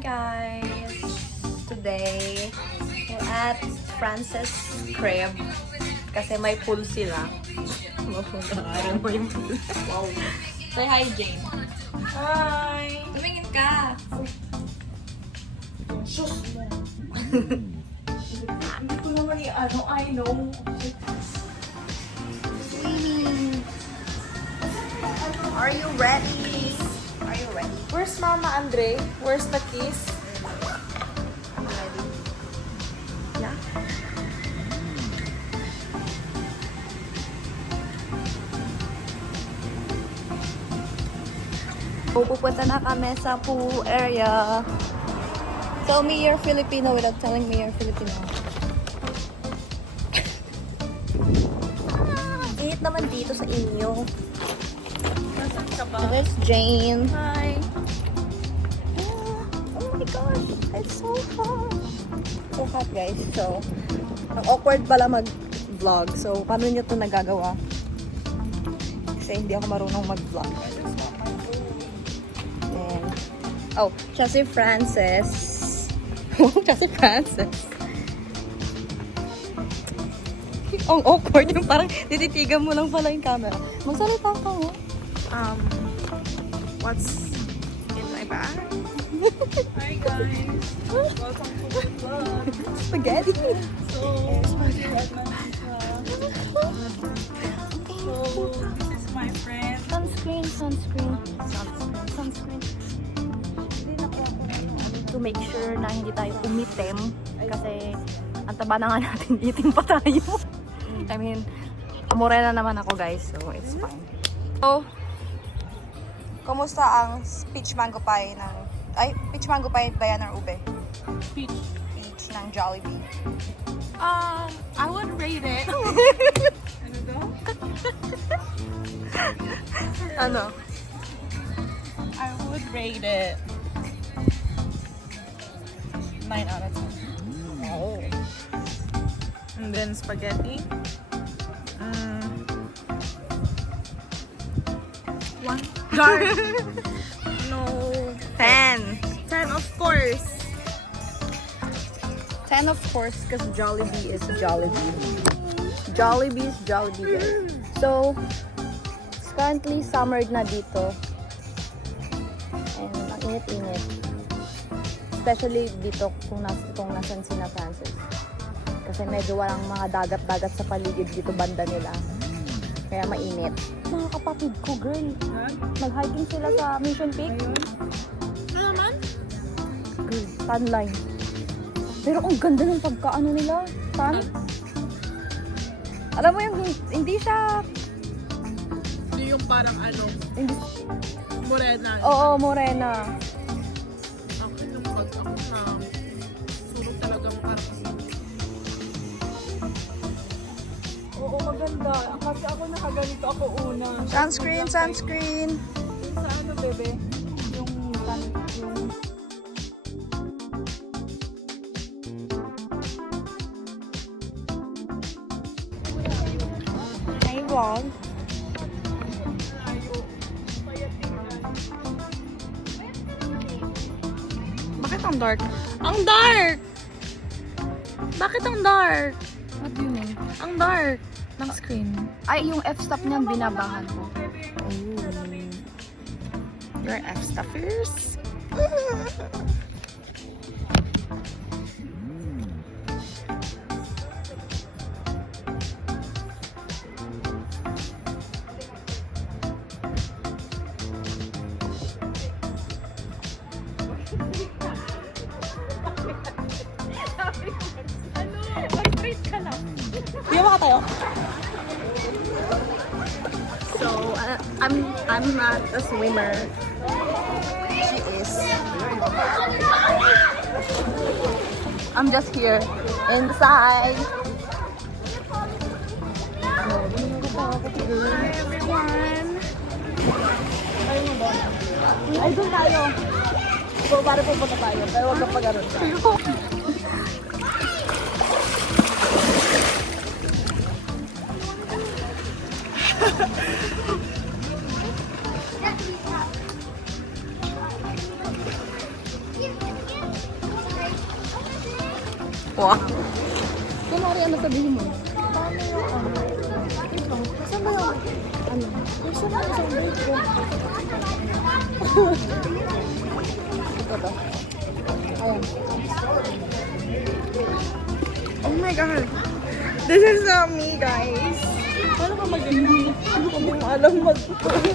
guys! Today, we're at Francis Crib kasi may pool sila. Mapunaaran mo yung pool. Wow! Say hi, Jane. Hi! Tumingin ka! Sus mo. Hindi ko naman I know. Are you ready? Are you ready? Where's Mama Andre? Where's the kiss? I'm ready. Yeah? Pupunta na kami sa pool area. Tell me you're Filipino without telling me you're Filipino. Init naman dito sa inyo. Nasaan ka ba? There's Jane. Hi. Oh my gosh, it's so hot. So hot, guys. So, ang awkward pala mag-vlog. So, paano nyo ito nagagawa? Kasi hindi ako marunong mag-vlog. And, oh, siya si Frances. Siya si Frances. Ang awkward yung parang tititigan mo lang pala yung camera. Magsalita ka mo. What's in my bag? Hi guys. Welcome to the vlog. Spaghetti. So, this is my friend. Sunscreen. To make sure na hindi tayo umitim kasi ang taba na nga natin, itim pa tayo. I mean, morena naman ako guys, so it's fine. So, kumusta ang peach mango pie ng peach mango pie ba yan or ube? Peach. Peach ng Jollibee. I would rate it. Ano daw? Ano? I would rate it 9 out of 10. Oh. And then spaghetti. 1. Dark. No. 10. 10 of course. 10 of course because Jollibee is Jollibee. Jollibee is Jollibee guys. So, it's currently summer na dito. And ang init-init. Especially dito kung nasan si na Francis. Kasi medyo walang mga dagat-dagat sa paligid dito banda nila. Kaya mainit. Mga kapatid ko, girl. Mag-hiking sila sa Mission Peak. Ano naman? Girl, tan line. Pero ang ganda ng pagkaano nila. Tan. Alam mo yung hindi siya... Hindi yung parang Hindi, morena. oo, morena. Ako yung pag ako na surog talagang parang oo, maganda. Kasi ako nakaganito ako una. Sunscreen. Yung sa bebe? Yung Hey, vlog. Bakit ang dark? Ang dark! Bakit ang dark? What do you mean? Ang dark ng screen. Ay, yung f-stop niyan binabahan ko. Your F-stuffers? Hindi ba tayo? So, I'm not a swimmer. She is. I'm just here inside. Hi everyone! Ay, doon tayo. So, para pupunta tayo. Pero huwag kang pag-aroon ka. Wow. Kunwari, ano sabihin mo? Paano yung ano? Ito, saan ba yung ano? Yung saan ba isang break ko? Ito to. Ayan. Oh my god. This is not me, guys. Paano ka mag-swimming? Hindi ko alam mag-swimming.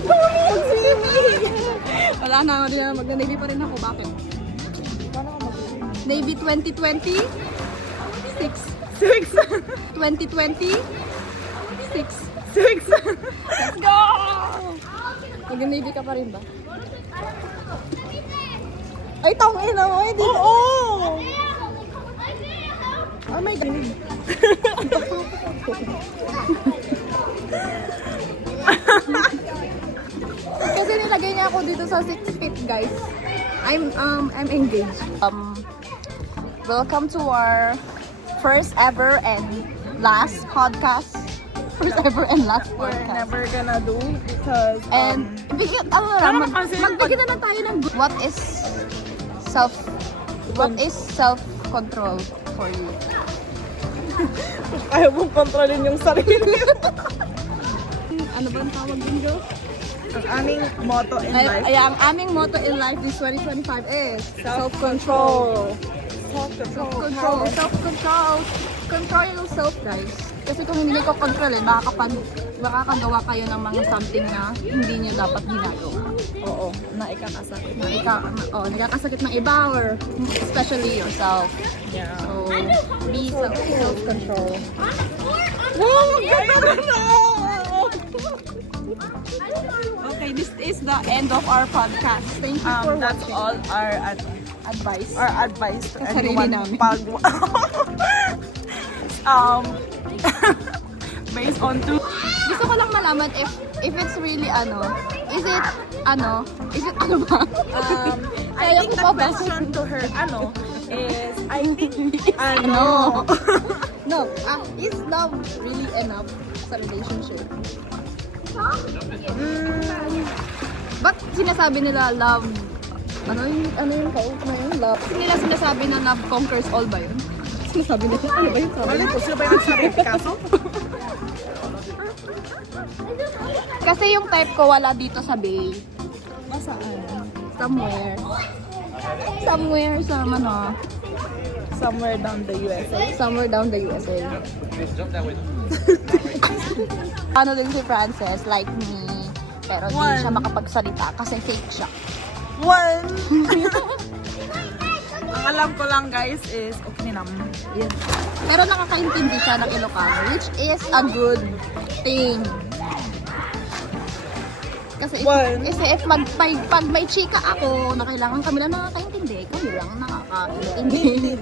Wala na, hindi na mag-Navy pa rin ako. Bakit? Paano ka mag- Navy 2020? 6. 2020? 6. 6. Let's go! Mag-Navy ka pa rin ba? Ay, tangin na mo. Hindi. Oo! Oh my God. Kasi nilagay niya ako dito sa 6 feet, guys. I'm engaged. Welcome to our first ever and last podcast. First ever and last We're podcast. never gonna do because And bigyan, ano na, Tama kasi magbigyan na lang tayo ng what is self-control for you? ayaw mong kontrolin yung sarili. Ano ba ang tawag din, Jo? Ang aming motto in life. Ay, ang aming motto in life this 2025 is self-control. Self-control. Self-control. Control yourself, guys. Kasi kung hindi ko control, makakagawa kayo ng mga something na hindi nyo dapat ginagawa. Oo, na ikakasakit. Nagkakasakit ng iba or especially yourself. Yeah. So, be self-control. Okay, this is the end of our podcast. Thank you for That's watching. all our Advice. advice to Sa sarili anyone namin. based on two. Gusto ko lang malaman if it's really is it ano ba? I Kaya think ko the pa ba? question to her is I think No, is love really enough sa relationship? Ba't sinasabi nila love, ano yung quote na yun? Love. Kasi nila sinasabi na love conquers all ba yun? Sinasabi nila, ano ba yun sabi? Mali ko, sino ba yung nagsabi? Picasso? Kasi yung type ko wala dito sa Bay. Masaan? Somewhere. Somewhere sa Somewhere down the USA. Somewhere down the USA. Ano din si Frances, like me, pero hindi One. siya makapagsalita kasi fake siya. One! Ang alam ko lang guys is Okninam. Yes. Pero nakakaintindi siya ng Ilocano, which is a good thing. Kasi if pag may chika ako na kailangan kami lang nakakaintindi, kami lang nakakaintindi.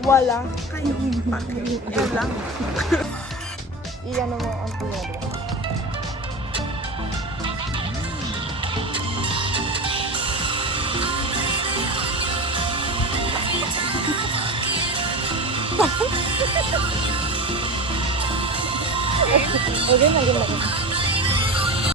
Wala kayong pake. Yan lang. Iyan mo ang tulad. Okay, lagi.